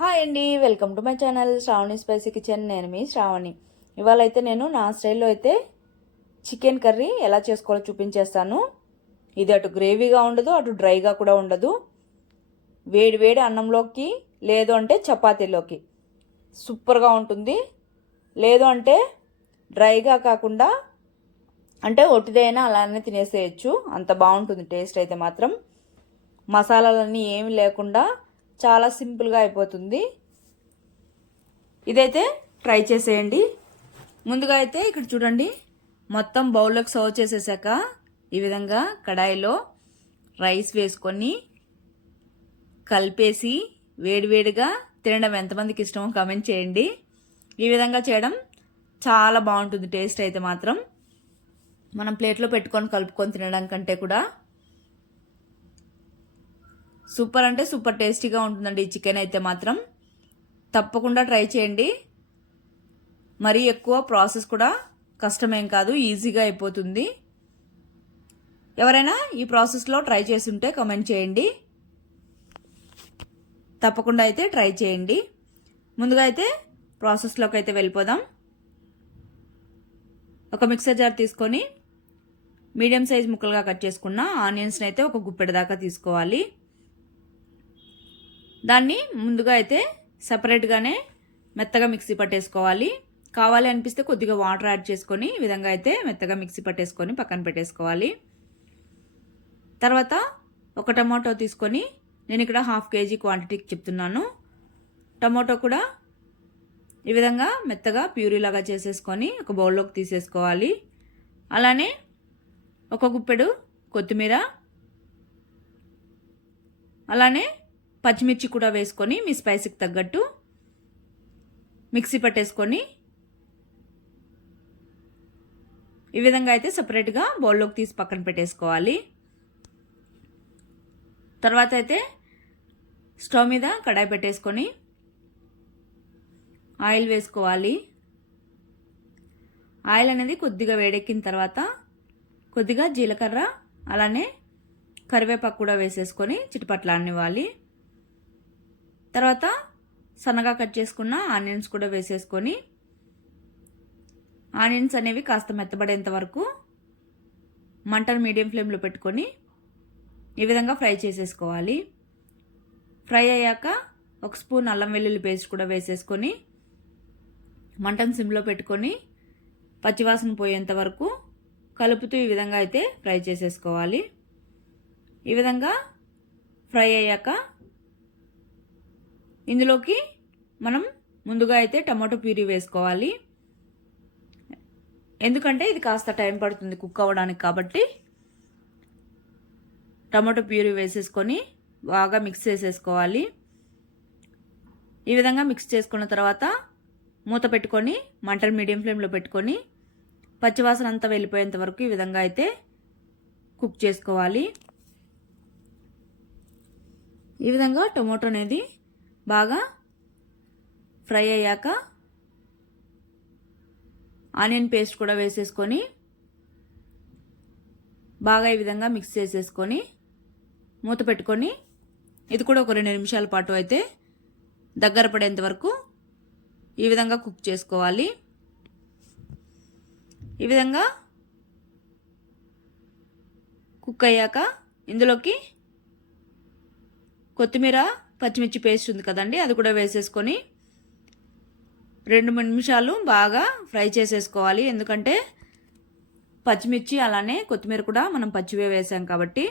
Hi అండి welcome to my channel Shravani spicy kitchen. నేను మీ శ్రావణి. ఇవాళ అయితే నేను నా స్టైల్లో అయితే చికెన్ కర్రీ ఎలా చేసుకోవాలో చూపించేస్తాను. ఇది అటు గ్రేవీగా ఉండదు అటు డ్రైగా కూడా ఉండదు. వేడి వేడి అన్నంలోకి లేదు అంటే చపాతీలోకి. సూపర్గా ఉంటుంది. లేదు అంటే డ్రైగా కాకుండా అంటే ఒట్టిదైనా అలానే తినేసేయచ్చు. అంత బాగుంటుంది టేస్ట్ అయితే మాత్రం. మసాలాలన్నీ ఏమి లేకుండా చాలా సింపుల్గా అయిపోతుంది. ఇదైతే ట్రై చేసేయండి. ముందుగా అయితే ఇక్కడ చూడండి మొత్తం బౌల్లోకి సర్వ్ చేసేసాక ఈ విధంగా కడాయిలో రైస్ వేసుకొని కలిపేసి వేడివేడిగా తినడం ఎంతమందికి ఇష్టమో కామెంట్ చేయండి. ఈ విధంగా చేయడం చాలా బాగుంటుంది టేస్ట్ అయితే మాత్రం. మనం ప్లేట్లో పెట్టుకొని కలుపుకొని తినడం కంటే కూడా సూపర్ అంటే సూపర్ టేస్టీగా ఉంటుందండి ఈ చికెన్ అయితే మాత్రం. తప్పకుండా ట్రై చేయండి. మరీ ఎక్కువ ప్రాసెస్ కూడా కష్టమేం కాదు ఈజీగా అయిపోతుంది. ఎవరైనా ఈ ప్రాసెస్లో ట్రై చేసి ఉంటే కామెంట్ చేయండి. తప్పకుండా అయితే ట్రై చేయండి. ముందుగా అయితే ప్రాసెస్లోకి అయితే వెళ్ళిపోదాం. ఒక మిక్సర్ జార్ తీసుకొని మీడియం సైజ్ ముక్కలుగా కట్ చేసుకున్న ఆనియన్స్ని అయితే ఒక గుప్పెడ దాకా తీసుకోవాలి. దాన్ని ముందుగా అయితే సపరేట్గానే మెత్తగా మిక్సీ పట్టేసుకోవాలి. కావాలి అనిపిస్తే కొద్దిగా వాటర్ యాడ్ చేసుకొని ఈ విధంగా అయితే మెత్తగా మిక్సీ పట్టేసుకొని పక్కన పెట్టేసుకోవాలి. తర్వాత ఒక టమాటో తీసుకొని నేను ఇక్కడ హాఫ్ కేజీ క్వాంటిటీకి చెప్తున్నాను. టమాటో కూడా ఈ విధంగా మెత్తగా ప్యూరీలాగా చేసేసుకొని ఒక బౌల్లోకి తీసేసుకోవాలి. అలానే ఒక గుప్పెడు కొత్తిమీర అలానే పచ్చిమిర్చి కూడా వేసుకొని మీ స్పైసీకి తగ్గట్టు మిక్సీ పట్టేసుకొని ఈ విధంగా అయితే సపరేట్గా బౌల్లోకి తీసి పక్కన పెట్టేసుకోవాలి. తర్వాత అయితే స్టవ్ మీద కడాయి పెట్టేసుకొని ఆయిల్ వేసుకోవాలి. ఆయిల్ అనేది కొద్దిగా వేడెక్కిన తర్వాత కొద్దిగా జీలకర్ర అలానే కరివేపాకు కూడా వేసేసుకొని చిటిపట్లాడనివ్వాలి. తర్వాత సన్నగా కట్ చేసుకున్న ఆనియన్స్ కూడా వేసేసుకొని ఆనియన్స్ అనేవి కాస్త మెత్తబడేంత వరకు మంటను మీడియం ఫ్లేమ్లో పెట్టుకొని ఈ విధంగా ఫ్రై చేసేసుకోవాలి. ఫ్రై అయ్యాక ఒక స్పూన్ అల్లం వెల్లుల్లి పేస్ట్ కూడా వేసేసుకొని మంటను సిమ్లో పెట్టుకొని పచ్చివాసన పోయేంత వరకు కలుపుతూ ఈ విధంగా అయితే ఫ్రై చేసేసుకోవాలి. ఈ విధంగా ఫ్రై అయ్యాక ఇందులోకి మనం ముందుగా అయితే టమాటో ప్యూరీ వేసుకోవాలి. ఎందుకంటే ఇది కాస్త టైం పడుతుంది కుక్ అవ్వడానికి కాబట్టి. టమాటో ప్యూరీ వేసేసుకొని బాగా మిక్స్ చేసేసుకోవాలి. ఈ విధంగా మిక్స్ చేసుకున్న తర్వాత మూత పెట్టుకొని మంటలు మీడియం ఫ్లేమ్లో పెట్టుకొని పచ్చివాసన అంతా వెళ్ళిపోయేంత వరకు ఈ విధంగా అయితే కుక్ చేసుకోవాలి. ఈ విధంగా టొమాటో అనేది బాగా ఫ్రై అయ్యాక ఆనియన్ పేస్ట్ కూడా వేసేసుకొని బాగా ఈ విధంగా మిక్స్ చేసేసుకొని మూత పెట్టుకొని ఇది కూడా ఒక రెండు నిమిషాల పాటు అయితే దగ్గర పడేంత వరకు ఈ విధంగా కుక్ చేసుకోవాలి. ఈ విధంగా కుక్ అయ్యాక ఇందులోకి కొత్తిమీర పచ్చిమిర్చి పేస్ట్ ఉంది కదండి అది కూడా వేసేసుకొని రెండు నిమిషాలు బాగా ఫ్రై చేసేసుకోవాలి. ఎందుకంటే పచ్చిమిర్చి అలానే కొత్తిమీర కూడా మనం పచ్చివే వేసాం కాబట్టి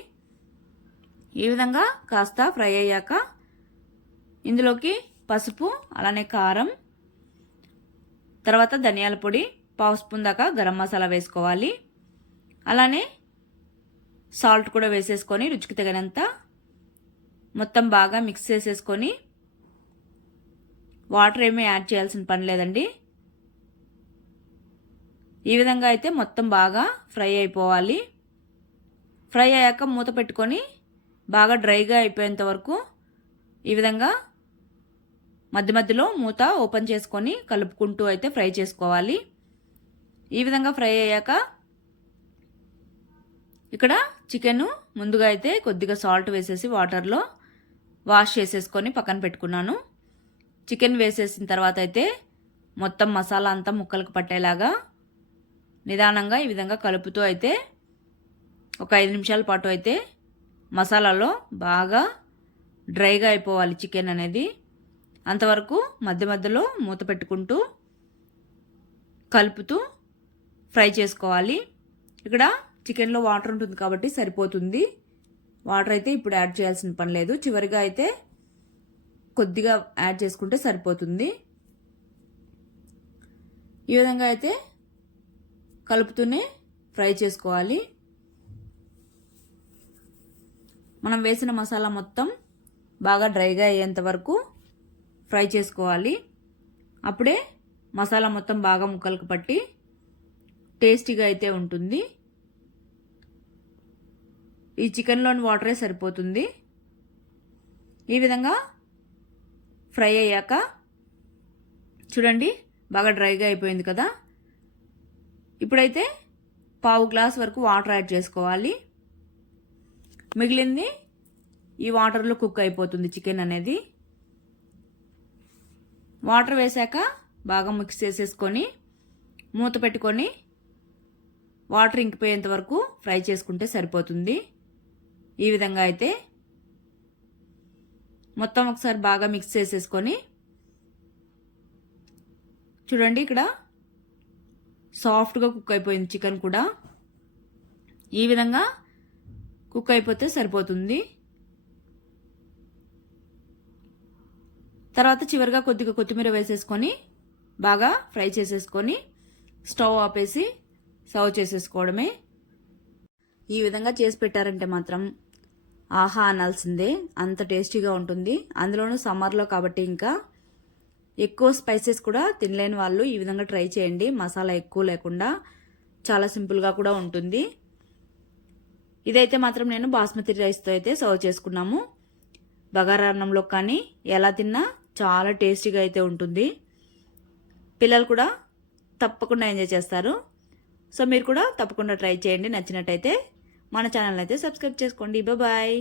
ఈ విధంగా కాస్త ఫ్రై అయ్యాక ఇందులోకి పసుపు అలానే కారం తర్వాత ధనియాల పొడి పావు స్పూన్ దాకా గరం మసాలా వేసుకోవాలి. అలానే సాల్ట్ కూడా వేసేసుకొని రుచికి తగినంత మొత్తం బాగా మిక్స్ చేసేసుకొని వాటర్ ఏమీ యాడ్ చేయాల్సిన పని లేదండి. ఈ విధంగా అయితే మొత్తం బాగా ఫ్రై అయిపోవాలి. ఫ్రై అయ్యాక మూత పెట్టుకొని బాగా డ్రైగా అయిపోయేంత వరకు ఈ విధంగా మధ్య మధ్యలో మూత ఓపెన్ చేసుకొని కలుపుకుంటూ అయితే ఫ్రై చేసుకోవాలి. ఈ విధంగా ఫ్రై అయ్యాక ఇక్కడ చికెన్ ముందుగా అయితే కొద్దిగా సాల్ట్ వేసేసి వాటర్లో వాష్ చేసేసుకొని పక్కన పెట్టుకున్నాను. చికెన్ వేసేసిన తర్వాత అయితే మొత్తం మసాలా అంతా ముక్కలకు పట్టేలాగా నిదానంగా ఈ విధంగా కలుపుతూ అయితే ఒక ఐదు నిమిషాల పాటు అయితే మసాలాలో బాగా డ్రైగా అయిపోవాలి చికెన్ అనేది. అంతవరకు మధ్య మధ్యలో మూత పెట్టుకుంటూ కలుపుతూ ఫ్రై చేసుకోవాలి. ఇక్కడ చికెన్లో వాటర్ ఉంటుంది కాబట్టి సరిపోతుంది. వాటర్ అయితే ఇప్పుడు యాడ్ చేయాల్సిన పని లేదు. చివరిగా అయితే కొద్దిగా యాడ్ చేసుకుంటే సరిపోతుంది. ఈ విధంగా అయితే కలుపుతూనే ఫ్రై చేసుకోవాలి. మనం వేసిన మసాలా మొత్తం బాగా డ్రైగా అయ్యేంత వరకు ఫ్రై చేసుకోవాలి. అప్పుడే మసాలా మొత్తం బాగా ముక్కలకు పట్టి టేస్టీగా అయితే ఉంటుంది. ఈ చికెన్లోని వాటరే సరిపోతుంది. ఈ విధంగా ఫ్రై అయ్యాక చూడండి బాగా డ్రైగా అయిపోయింది కదా. ఇప్పుడైతే పావు గ్లాస్ వరకు వాటర్ యాడ్ చేసుకోవాలి. మిగిలింది ఈ వాటర్లో కుక్ అయిపోతుంది చికెన్ అనేది. వాటర్ వేసాక బాగా మిక్స్ చేసేసుకొని మూత పెట్టుకొని వాటర్ ఇంకిపోయేంత వరకు ఫ్రై చేసుకుంటే సరిపోతుంది. ఈ విధంగా అయితే మొత్తం ఒకసారి బాగా మిక్స్ చేసేసుకొని చూడండి ఇక్కడ సాఫ్ట్గా కుక్ అయిపోయింది చికెన్ కూడా. ఈ విధంగా కుక్ అయిపోతే సరిపోతుంది. తర్వాత చివరిగా కొద్దిగా కొత్తిమీర వేసేసుకొని బాగా ఫ్రై చేసేసుకొని స్టవ్ ఆపేసి సర్వ్ చేసేసుకోవడమే. ఈ విధంగా చేసి పెట్టారంటే మాత్రం ఆహా అనాల్సిందే. అంత టేస్టీగా ఉంటుంది. అందులోనూ సమ్మర్లో కాబట్టి ఇంకా ఎక్కువ స్పైసెస్ కూడా తినలేని వాళ్ళు ఈ విధంగా ట్రై చేయండి. మసాలా ఎక్కువ లేకుండా చాలా సింపుల్గా కూడా ఉంటుంది. ఇదైతే మాత్రం నేను బాస్మతి రైస్తో అయితే సర్వ్ చేసుకున్నాము. బగారా అన్నంలో కానీ ఎలా తిన్నా చాలా టేస్టీగా అయితే ఉంటుంది. పిల్లలు కూడా తప్పకుండా ఎంజాయ్ చేస్తారు. సో మీరు కూడా తప్పకుండా ట్రై చేయండి. నచ్చినట్టయితే మన ఛానల్ అయితే సబ్స్క్రైబ్ చేసుకోండి. బాయ్